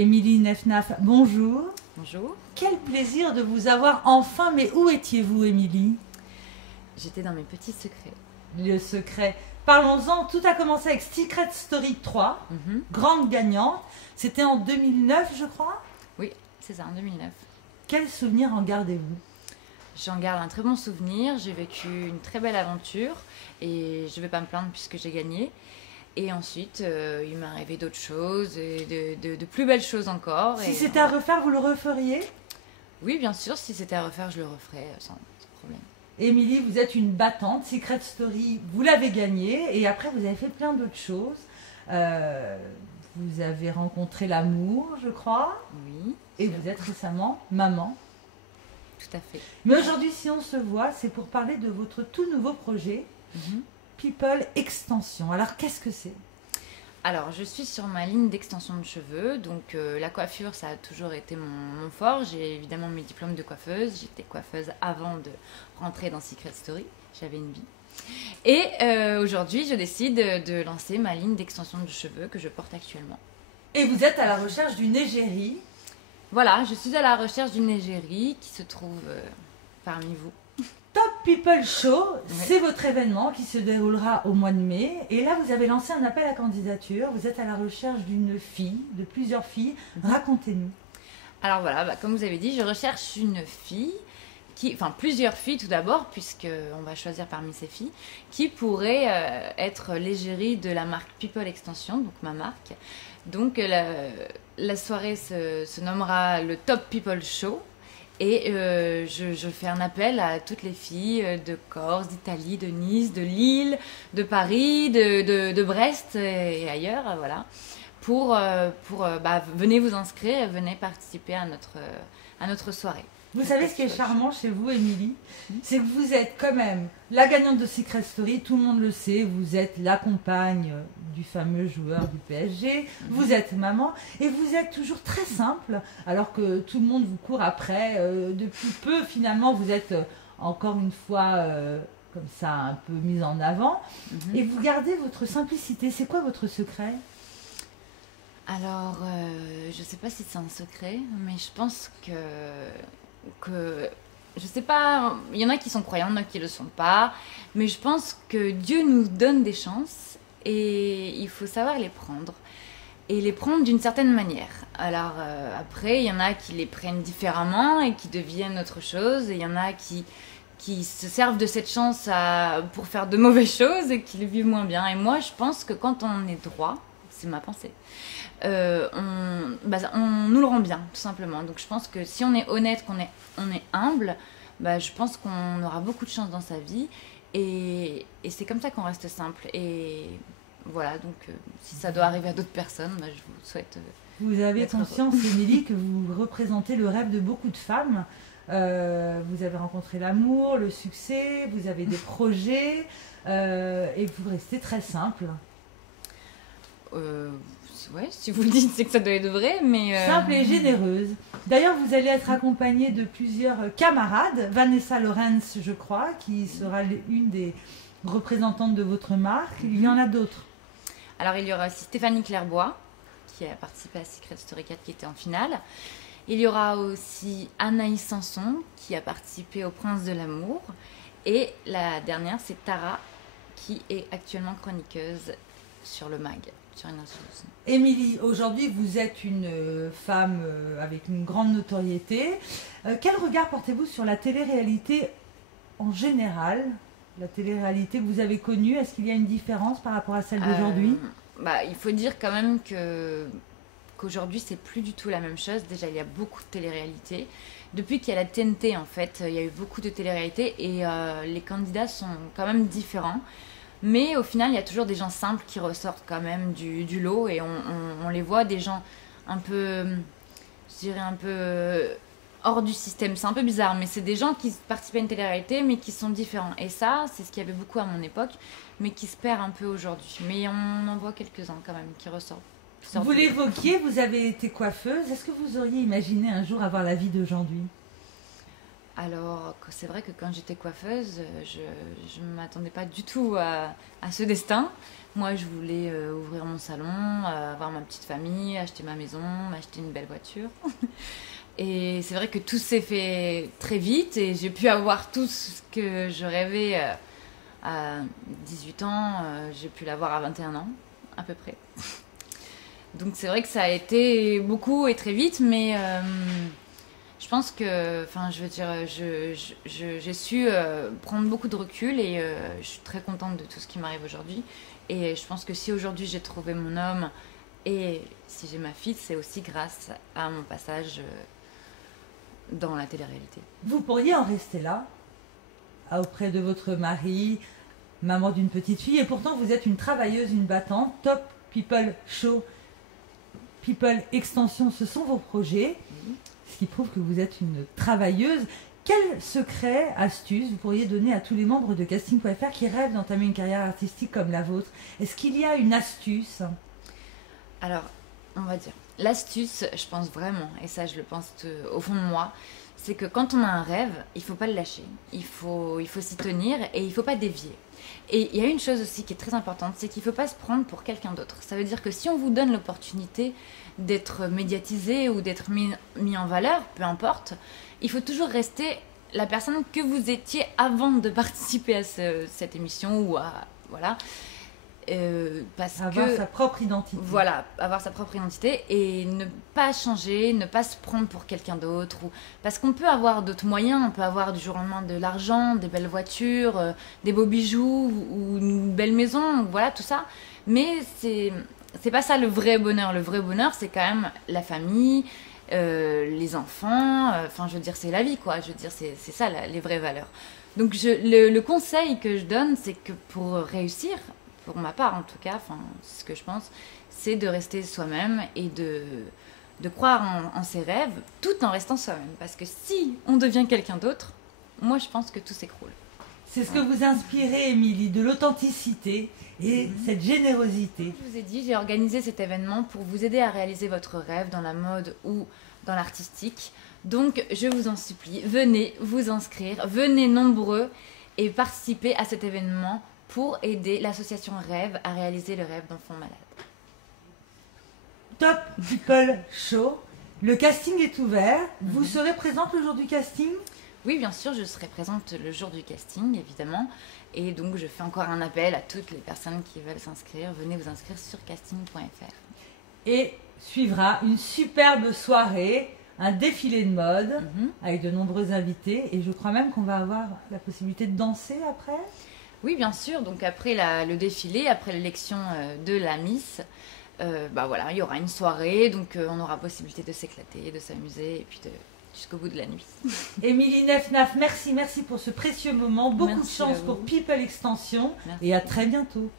Émilie Nefnaf, bonjour. Bonjour. Quel plaisir de vous avoir enfin, mais où étiez-vous, Émilie? J'étais dans mes petits secrets. Le secret. Parlons-en, tout a commencé avec Secret Story 3, grande gagnante. C'était en 2009, je crois. Oui, c'est ça, en 2009. Quel souvenir en gardez-vous? J'en garde un très bon souvenir. J'ai vécu une très belle aventure et je ne vais pas me plaindre puisque j'ai gagné. Et ensuite, il m'est arrivé d'autres choses, et de plus belles choses encore. Si et c'était à refaire, vous le referiez? Oui, bien sûr, si c'était à refaire, je le referais sans problème. Émilie, vous êtes une battante. Secret Story, vous l'avez gagné. Et après, vous avez fait plein d'autres choses. Vous avez rencontré l'amour, je crois. Oui. Et vous êtes récemment maman. Tout à fait. Mais aujourd'hui, si on se voit, c'est pour parler de votre tout nouveau projet, People Extension. Alors, qu'est-ce que c'est? Alors, je suis sur ma ligne d'extension de cheveux. Donc, la coiffure, ça a toujours été mon fort. J'ai évidemment mes diplômes de coiffeuse. J'étais coiffeuse avant de rentrer dans Secret Story. J'avais une vie. Et aujourd'hui, je décide de lancer ma ligne d'extension de cheveux que je porte actuellement. Et vous êtes à la recherche d'une égérie. Voilà, je suis à la recherche d'une égérie qui se trouve parmi vous. Top People Show, c'est votre événement qui se déroulera au mois de mai. Et là, vous avez lancé un appel à candidature. Vous êtes à la recherche d'une fille, de plusieurs filles. Racontez-nous. Alors voilà, comme vous avez dit, je recherche une fille, enfin plusieurs filles tout d'abord, puisqu'on va choisir parmi ces filles, qui pourrait être l'égérie de la marque People Extension, donc ma marque. Donc la soirée se nommera le Top People Show. Et je fais un appel à toutes les filles de Corse, d'Italie, de Nice, de Lille, de Paris, de Brest et ailleurs, voilà, pour venez vous inscrire et venez participer à notre soirée. Vous savez ce qui est charmant chez vous, Émilie, c'est que vous êtes quand même la gagnante de Secret Story, tout le monde le sait, vous êtes la compagne du fameux joueur du PSG, vous êtes maman, et vous êtes toujours très simple, alors que tout le monde vous court après. Depuis peu, finalement, vous êtes encore une fois comme ça, un peu mise en avant, et vous gardez votre simplicité. C'est quoi votre secret? Alors, je ne sais pas si c'est un secret, mais je pense que je sais pas, il y en a qui sont croyants, il y en a qui ne le sont pas, mais je pense que Dieu nous donne des chances et il faut savoir les prendre, et les prendre d'une certaine manière. Alors après, il y en a qui les prennent différemment et qui deviennent autre chose, et il y en a qui se servent de cette chance pour faire de mauvaises choses et qui le vivent moins bien. Et moi, je pense que quand on est droit, c'est ma pensée, on nous le rend bien, tout simplement. Donc je pense que si on est honnête, qu'on est humble, je pense qu'on aura beaucoup de chance dans sa vie, et c'est comme ça qu'on reste simple. Et voilà, donc si ça doit arriver à d'autres personnes, je vous souhaite vous avez conscience, Émilie, que vous représentez le rêve de beaucoup de femmes. Vous avez rencontré l'amour, le succès, vous avez des projets, et vous restez très simple. Ouais, si vous le dites, c'est que ça doit être vrai, mais... Simple et généreuse. D'ailleurs, vous allez être accompagnée de plusieurs camarades. Vanessa Lorenz, je crois, qui sera une des représentantes de votre marque. Il y en a d'autres. Alors, il y aura aussi Stéphanie Clairbois, qui a participé à Secret Story 4, qui était en finale. Il y aura aussi Anaïs Sanson, qui a participé au Prince de l'amour. Et la dernière, c'est Tara, qui est actuellement chroniqueuse sur le MAG. Émilie, aujourd'hui vous êtes une femme avec une grande notoriété. Quel regard portez-vous sur la télé-réalité en général? La télé-réalité que vous avez connue, est-ce qu'il y a une différence par rapport à celle d'aujourd'hui? Il faut dire quand même qu'aujourd'hui c'est plus du tout la même chose. Déjà, il y a beaucoup de télé-réalité. Depuis qu'il y a la TNT, en fait, il y a eu beaucoup de télé-réalité, et les candidats sont quand même différents. Mais au final, il y a toujours des gens simples qui ressortent quand même du lot, et on les voit, des gens un peu, je dirais un peu hors du système. C'est un peu bizarre, mais c'est des gens qui participent à une télé-réalité, mais qui sont différents. Et ça, c'est ce qu'il y avait beaucoup à mon époque, mais qui se perd un peu aujourd'hui. Mais on en voit quelques-uns quand même qui ressortent. Vous l'évoquiez, vous avez été coiffeuse. Est-ce que vous auriez imaginé un jour avoir la vie d'aujourd'hui? Alors, c'est vrai que quand j'étais coiffeuse, je ne m'attendais pas du tout à ce destin. Moi, je voulais ouvrir mon salon, avoir ma petite famille, acheter ma maison, m'acheter une belle voiture. Et c'est vrai que tout s'est fait très vite et j'ai pu avoir tout ce que je rêvais à 18 ans. J'ai pu l'avoir à 21 ans, à peu près. Donc c'est vrai que ça a été beaucoup et très vite, mais je pense que, enfin, je veux dire, j'ai su prendre beaucoup de recul et je suis très contente de tout ce qui m'arrive aujourd'hui. Et je pense que si aujourd'hui j'ai trouvé mon homme et si j'ai ma fille, c'est aussi grâce à mon passage dans la télé-réalité. Vous pourriez en rester là, auprès de votre mari, maman d'une petite fille, et pourtant vous êtes une travailleuse, une battante. Top People Show, People Extension, ce sont vos projets, ce qui prouve que vous êtes une travailleuse. Quel secret, astuce vous pourriez donner à tous les membres de Casting.fr qui rêvent d'entamer une carrière artistique comme la vôtre? Est-ce qu'il y a une astuce? Alors, on va dire, l'astuce, je pense vraiment, et ça je le pense au fond de moi, c'est que quand on a un rêve, il ne faut pas le lâcher, il faut s'y tenir et il ne faut pas dévier. Et il y a une chose aussi qui est très importante, c'est qu'il ne faut pas se prendre pour quelqu'un d'autre. Ça veut dire que si on vous donne l'opportunité d'être médiatisé ou d'être mis en valeur, peu importe, il faut toujours rester la personne que vous étiez avant de participer à cette émission ou à... Voilà. Avoir sa propre identité. Voilà, avoir sa propre identité et ne pas changer, ne pas se prendre pour quelqu'un d'autre. Parce qu'on peut avoir d'autres moyens, on peut avoir du jour au lendemain de l'argent, des belles voitures, des beaux bijoux ou une belle maison, voilà, tout ça. Mais c'est pas ça le vrai bonheur. Le vrai bonheur, c'est quand même la famille, les enfants, enfin je veux dire, c'est la vie, quoi. Je veux dire, c'est ça les vraies valeurs. Donc le conseil que je donne, c'est que pour réussir, pour ma part en tout cas, enfin, c'est ce que je pense, c'est de rester soi-même et de croire en ses rêves tout en restant soi-même. Parce que si on devient quelqu'un d'autre, moi je pense que tout s'écroule. C'est ce que vous inspirez, Émilie, de l'authenticité et cette générosité. Je vous ai dit, j'ai organisé cet événement pour vous aider à réaliser votre rêve dans la mode ou dans l'artistique. Donc je vous en supplie, venez vous inscrire, venez nombreux et participer à cet événement pour aider l'association Rêve à réaliser le rêve d'enfants malades. Top People Show, le casting est ouvert. Vous serez présente le jour du casting? Oui, bien sûr, je serai présente le jour du casting, évidemment. Et donc, je fais encore un appel à toutes les personnes qui veulent s'inscrire. Venez vous inscrire sur casting.fr. Et suivra une superbe soirée, un défilé de mode avec de nombreux invités. Et je crois même qu'on va avoir la possibilité de danser après. Oui, bien sûr. Donc après le défilé, après l'élection de la Miss, bah voilà, il y aura une soirée. Donc on aura possibilité de s'éclater, de s'amuser et puis jusqu'au bout de la nuit. Émilie Nefnaf, merci pour ce précieux moment. Beaucoup de chance pour People Extension. Merci. Et à très bientôt.